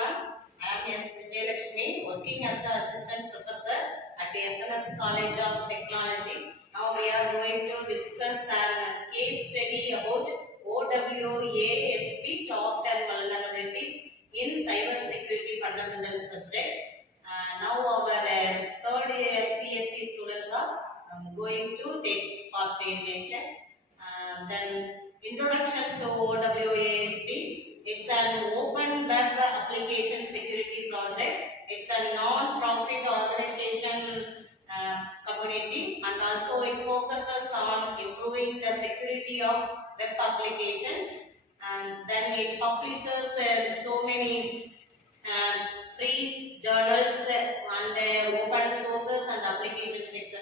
everyone. I am S. Vijayalakshmi, working as an assistant professor at the SNS College of Technology. Now we are going to discuss a case study about OWASP top 10 vulnerabilities in cybersecurity fundamental subject. Now our third year CST students are going to take part in it. Then introduction to OWASP. It's an open web application security project. It's a non-profit organization community, and also it focuses on improving the security of web applications. And then it publishes so many free journals and open sources and applications, etc.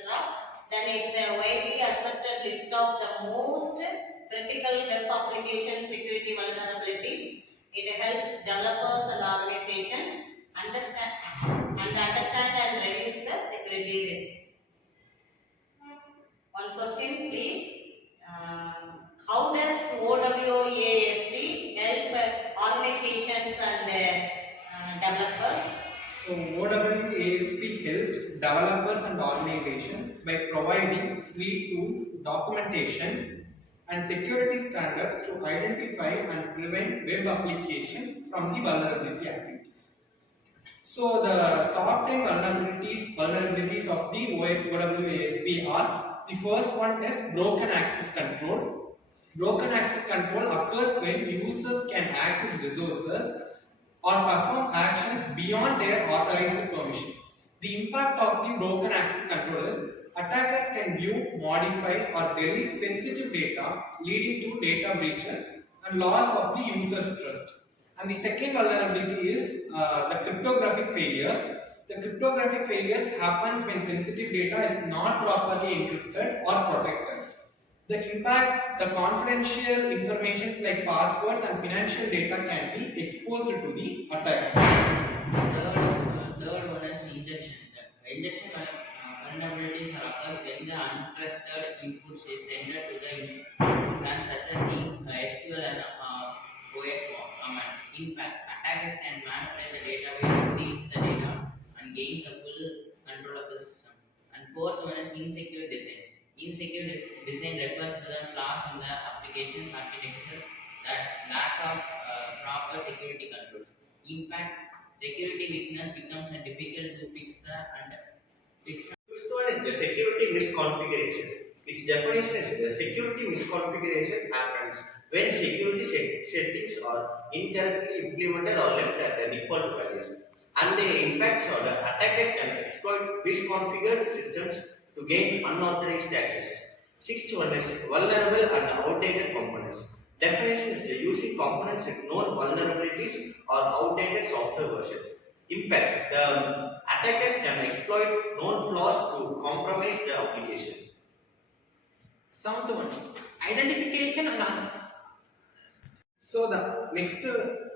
Then it's a widely accepted list of the most critical web application security vulnerabilities. It helps developers and organizations understand and reduce the security risks. One question, please. How does OWASP help organizations and developers? So OWASP helps developers and organizations by providing free tools, documentation, and security standards to identify and prevent web applications from the vulnerability activities. So the top 10 vulnerabilities of the OWASP are: the first one is broken access control. Broken access control occurs when users can access resources or perform actions beyond their authorized permissions. The impact of the broken access control is attackers can view, modify, or delete sensitive data, leading to data breaches and loss of the user's trust. And the second vulnerability is the cryptographic failures. The cryptographic failures happens when sensitive data is not properly encrypted or protected. The impact, the confidential information like passwords and financial data can be exposed to the attacker. Third one is injection. The injection vulnerabilities occurs when the untrusted inputs is sent to the plan such as SQL and OWASP commands. In fact, attackers can manipulate the database, steal the data, and gain the full control of the system. And fourth one is insecure design. Insecure design refers to the flaws in the application's architecture that lack of proper security controls. Impact, security weakness becomes difficult to fix. Fifth one is the security misconfiguration. Its definition is the security misconfiguration happens when security settings are incorrectly implemented or left at the default values, and the impacts are the attackers can exploit misconfigured systems to gain unauthorized access. Sixth one is vulnerable and outdated components. Definition is the using components with known vulnerabilities or outdated software versions. Impact, the attackers can exploit known flaws to compromise the application. Seventh one, identification and So the next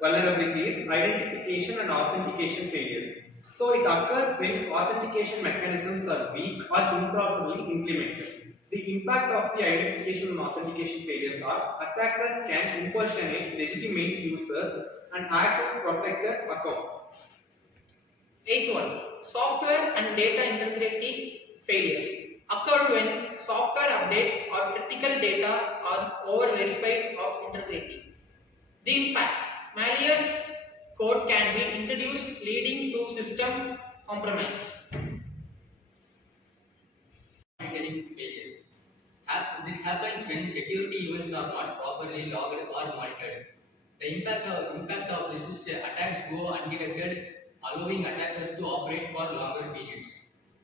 vulnerability is identification and authentication failures. So it occurs when authentication mechanisms are weak or improperly implemented. The impact of the identification and authentication failures are: attackers can impersonate legitimate users and access protected accounts. eighth one, software and data integrity failures occur when software update or critical data are over-verified of integrity. The impact, malicious code can be introduced, leading to system compromise. Monitoring failures. This happens when security events are not properly logged or monitored. The impact of this is attacks go undetected, allowing attackers to operate for longer periods.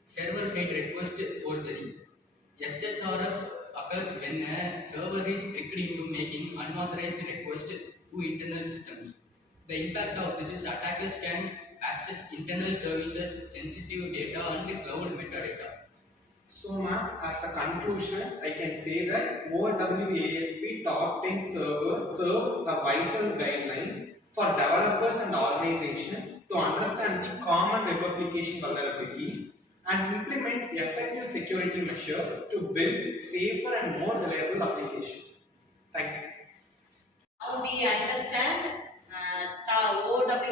Server-side request forgery. SSRF occurs when a server is tricked into making unauthorized requests to internal systems. The impact of this is attackers can access internal services, sensitive data, and cloud metadata. So ma'am, as a conclusion, I can say that OWASP Top 10 serves a vital guidelines for developers and organizations to understand the common web application vulnerabilities and implement effective security measures to build safer and more reliable applications. Thank you. Now we understand OWASP